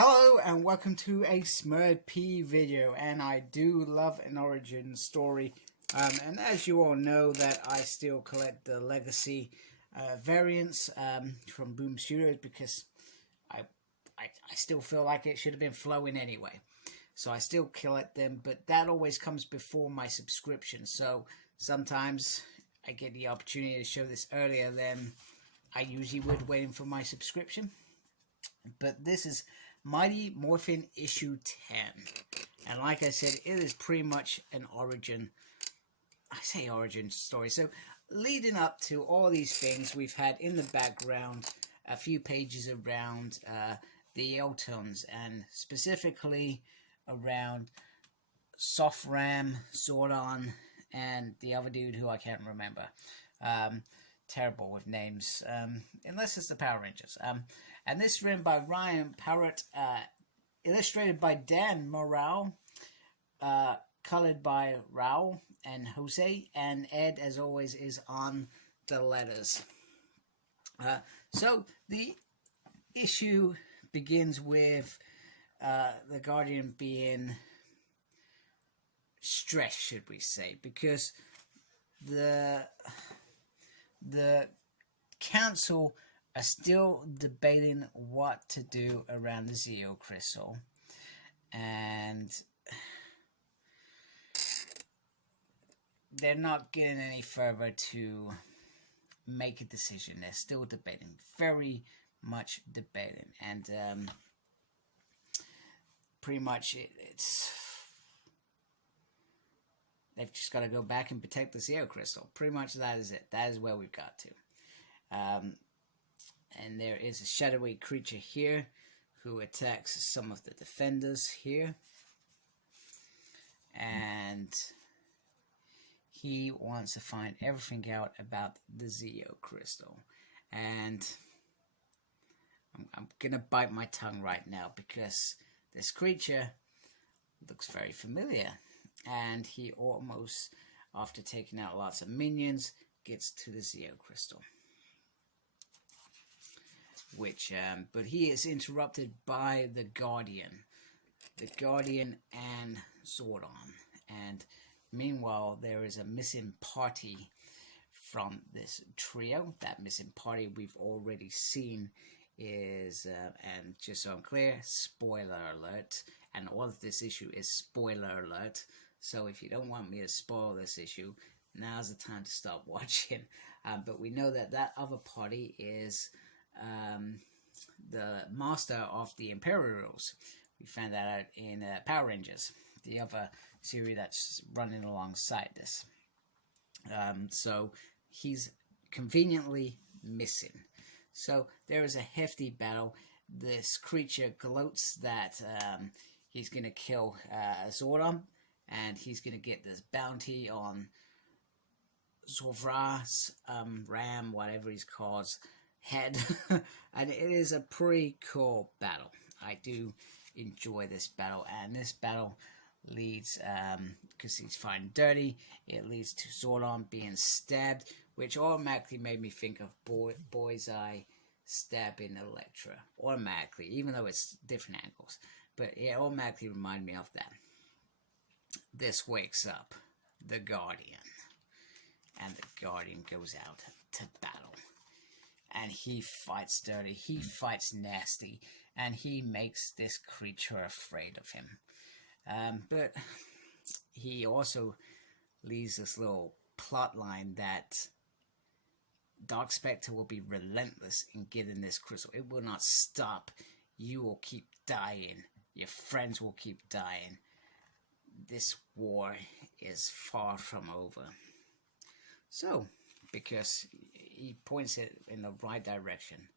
Hello and welcome to a Smurd video, and I do love an origin story. And as you all know, that I still collect the legacy variants from Boom Studios because I still feel like it should have been flowing anyway. So I still collect them, but that always comes before my subscription. So sometimes I get the opportunity to show this earlier than I usually would, waiting for my subscription. But this is Mighty Morphin issue 10. And like I said, it is pretty much an origin. I say origin story. So leading up to all these things, we've had in the background a few pages around the Eltons, and specifically around Soft Ram, Zordon, and the other dude who I can't remember. Terrible with names, unless it's the Power Rangers. And this is written by Ryan Parrott, illustrated by Dan Morale, colored by Raul and Jose, and Ed, as always, is on the letters. So the issue begins with the Guardian being stressed, should we say, because the council are still debating what to do around the Zeo Crystal, and they're not getting any further to make a decision. They're still debating, very much debating, and pretty much it's they've just got to go back and protect the Zeo Crystal. Pretty much that is it. That is where we've got to. And there is a shadowy creature here who attacks some of the defenders here. And he wants to find everything out about the Zeo Crystal. And I'm going to bite my tongue right now because this creature looks very familiar. And he almost, after taking out lots of minions, gets to the Zeo Crystal. But he is interrupted by the Guardian and Zordon. And meanwhile, there is a missing party from this trio. That missing party we've already seen is, and just so I'm clear, spoiler alert. And all of this issue is spoiler alert. So if you don't want me to spoil this issue, now's the time to stop watching. But we know that that other party is the master of the Imperials. We found that out in Power Rangers, the other series that's running alongside this. So he's conveniently missing. So there is a hefty battle. This creature gloats that he's going to kill Zordon, and he's going to get this bounty on Zorvra's Ram, whatever he's called, head. And it is a pretty cool battle. I do enjoy this battle, and this battle leads, because he's fighting dirty, it leads to Zordon being stabbed, which automatically made me think of Boy's Eye stabbing Elektra. Automatically, even though it's different angles, but it automatically reminded me of that. This wakes up the Guardian, and the Guardian goes out to battle. And he fights dirty, he fights nasty, and he makes this creature afraid of him. But he also leaves this little plot line that Dark Spectre will be relentless in getting this crystal. It will not stop. You will keep dying. Your friends will keep dying. This war is far from over. So, because he points it in the right direction,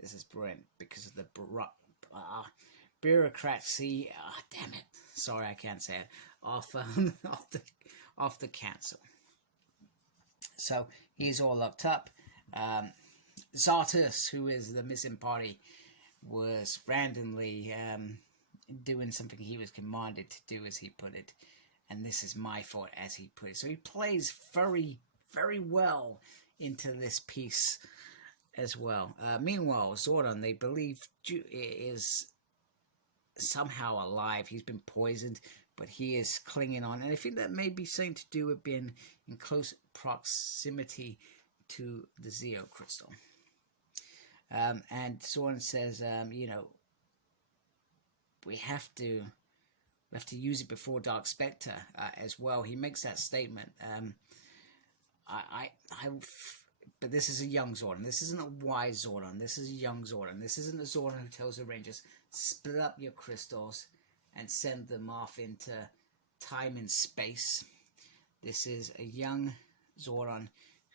this is brilliant because of the bureaucracy. Damn it! Sorry, I can't say it. Off the council. So he's all locked up. Zartus, who is the missing party, was randomly doing something he was commanded to do, as he put it, and this is my fault, as he put it. So he plays very, very well into this piece as well. Meanwhile, Zordon, they believe, is somehow alive. He's been poisoned, but he is clinging on. And I think that may be something to do with being in close proximity to the Zeo crystal. And Zoran says, you know, we have to use it before Dark Spectre as well. He makes that statement. But this is a young Zordon. This isn't a wise Zordon. This is a young Zordon. This isn't a Zordon who tells the Rangers, split up your crystals and send them off into time and space. This is a young Zordon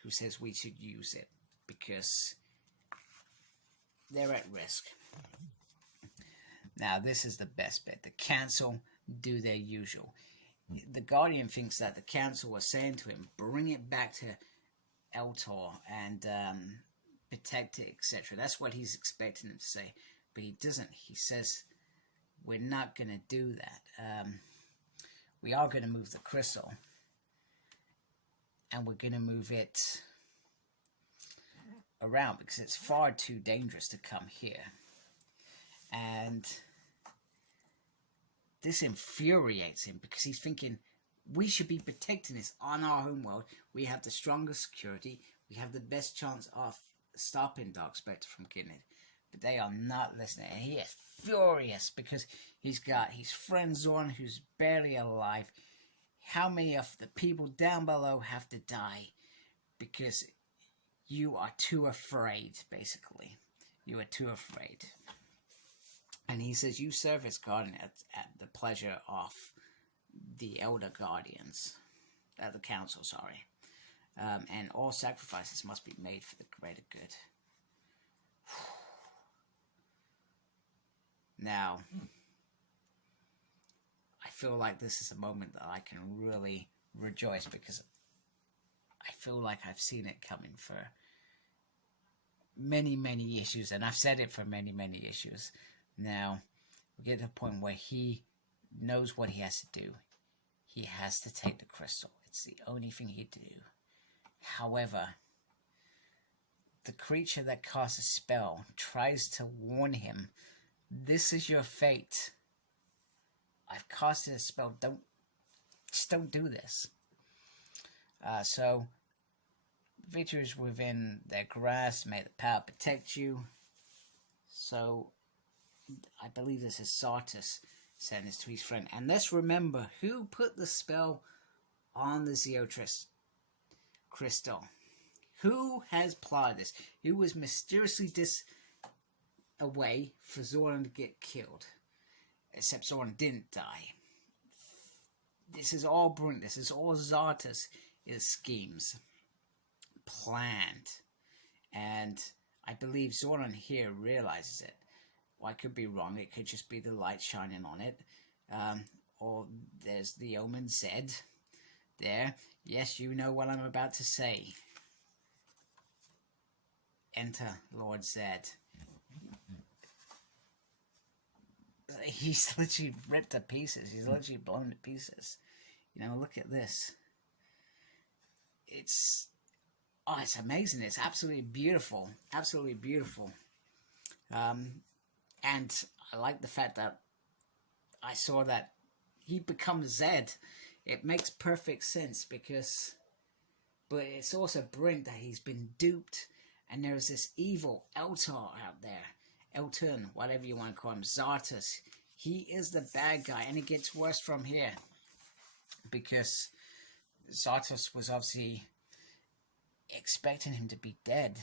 who says we should use it because they're at risk. Now, this is the best bit. The Council do their usual. The Guardian thinks that the Council was saying to him, bring it back to Eltor and protect it, etc. That's what he's expecting him to say. But he doesn't. He says, we're not going to do that. We are going to move the crystal. And we're going to move it around because it's far too dangerous to come here. And this infuriates him because he's thinking, we should be protecting this on our home world. We have the strongest security. We have the best chance of stopping Dark Spectre from getting it. But they are not listening. And he is furious because he's got his friend Zorn who's barely alive. How many of the people down below have to die because you are too afraid, basically. You are too afraid. And he says, you serve as guardian at the pleasure of the Elder Guardians, the Council, sorry. And all sacrifices must be made for the greater good. Now, I feel like this is a moment that I can really rejoice because I feel like I've seen it coming for many, many issues, and I've said it for many, many issues. Now, we get to a point where he knows what he has to do. He has to take the crystal. It's the only thing he can do. However, the creature that casts a spell tries to warn him, this is your fate. I've casted a spell. Just don't do this. So, victory is within their grasp. May the power protect you. So, I believe this is Sartus saying this to his friend. And let's remember who put the spell on the Zeotris crystal. Who has plotted this? Who was mysteriously away for Zoran to get killed? Except Zoran didn't die. This is all brilliant. This is all Zartus' schemes. Planned. And I believe Zoran here realizes it. Well, I could be wrong. It could just be the light shining on it. Or there's the Omen Zed there. Yes, you know what I'm about to say. Enter Lord Zed. He's literally ripped to pieces. He's literally blown to pieces. You know, look at this. It's amazing. It's absolutely beautiful. Absolutely beautiful. And I like the fact that I saw that he becomes Zed. It makes perfect sense because, but it's also brilliant that he's been duped and there's this evil Eltar out there. Elton, whatever you want to call him, Zartus. He is the bad guy, and it gets worse from here because Zartus was obviously expecting him to be dead.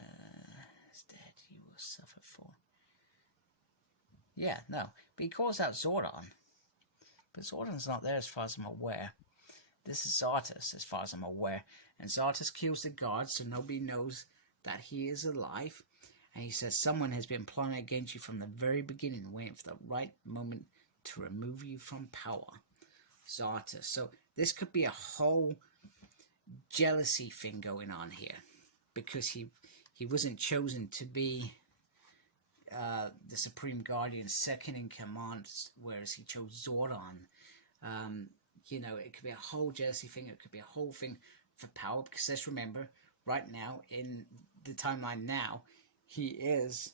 Is dead. He will suffer for. Yeah, no, but he calls out Zordon, but Zordon's not there as far as I'm aware. This is Zartus, as far as I'm aware, and Zartus kills the guards, so nobody knows that he is alive. And he says someone has been plotting against you from the very beginning, waiting for the right moment to remove you from power. Zartus. So this could be a whole jealousy thing going on here, because he wasn't chosen to be the Supreme Guardian, second in command, whereas he chose Zordon. You know, it could be a whole jealousy thing. It could be a whole thing for power, because let's remember, right now, in the timeline now, he is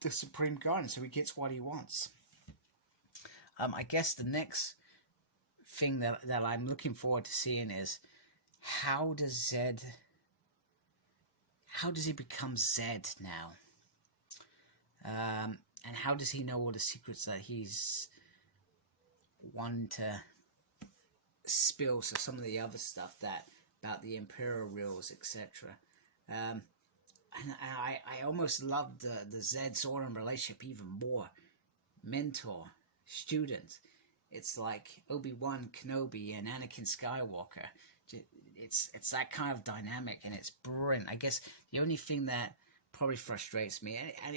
the Supreme Garden, so he gets what he wants. I guess the next thing that I'm looking forward to seeing is how does he become Zed now? And how does he know all the secrets that he's wanting to spill? So some of the other stuff that about the Imperial rules, etc. And I almost love the Zed-Zoran relationship even more. Mentor, student. It's like Obi-Wan Kenobi and Anakin Skywalker. It's that kind of dynamic, and it's brilliant. I guess the only thing that probably frustrates me, and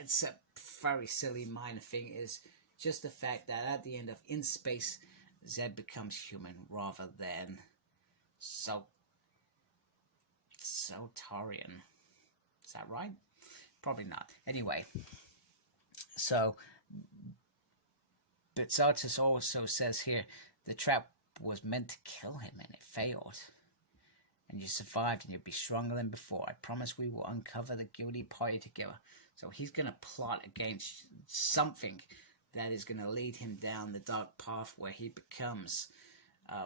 it's a very silly minor thing, is just the fact that at the end of In Space, Zed becomes human rather than Tarian. Is that right? Probably not. Anyway, so but Zartus also says here the trap was meant to kill him and it failed. And you survived and you'll be stronger than before. I promise we will uncover the guilty party together. So he's going to plot against something that is going to lead him down the dark path where he becomes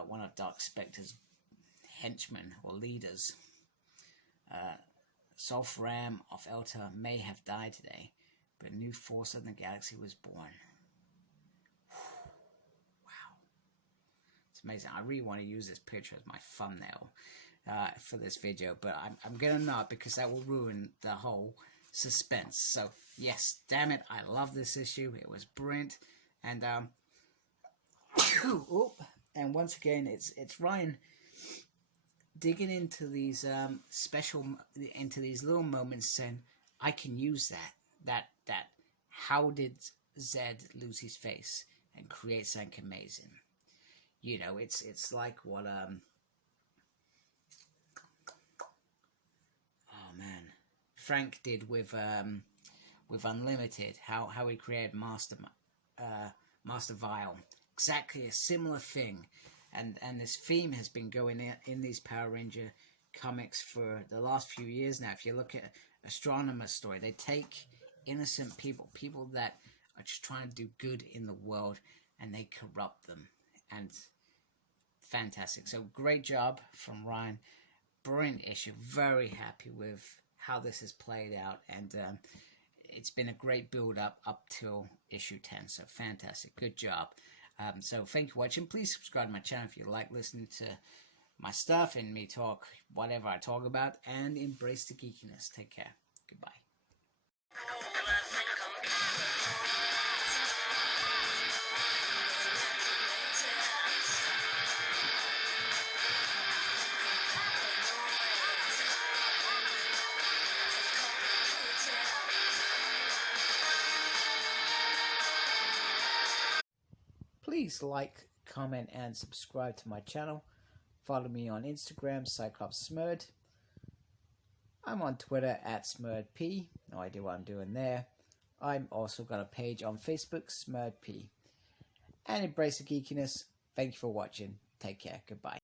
one of Dark Spectre's henchmen or leaders. Ram of Elta may have died today, but a new force of the galaxy was born. Wow. It's amazing. I really want to use this picture as my thumbnail for this video, but I'm going to not, because that will ruin the whole suspense. So, yes, damn it, I love this issue. It was brilliant. And, and once again, it's Ryan digging into these into these little moments, saying, I can use that how did Zed lose his face and create something amazing? You know, it's like what Frank did with Unlimited, how he created Master Vile. Exactly a similar thing. And this theme has been going in these Power Ranger comics for the last few years now. If you look at Astronomer's story, they take innocent people that are just trying to do good in the world, and they corrupt them. And fantastic. So great job from Ryan. Brilliant issue. Very happy with how this has played out, and it's been a great build up till issue 10. So fantastic. Good job. So thank you for watching. Please subscribe to my channel if you like listening to my stuff and me talk whatever I talk about, and embrace the geekiness. Take care. Goodbye. Please like, comment, and subscribe to my channel. Follow me on Instagram, Cyclops Smurd. I'm on Twitter at SmurdP. No idea what I'm doing there. I'm also got a page on Facebook, SmurdP. And embrace the geekiness. Thank you for watching. Take care. Goodbye.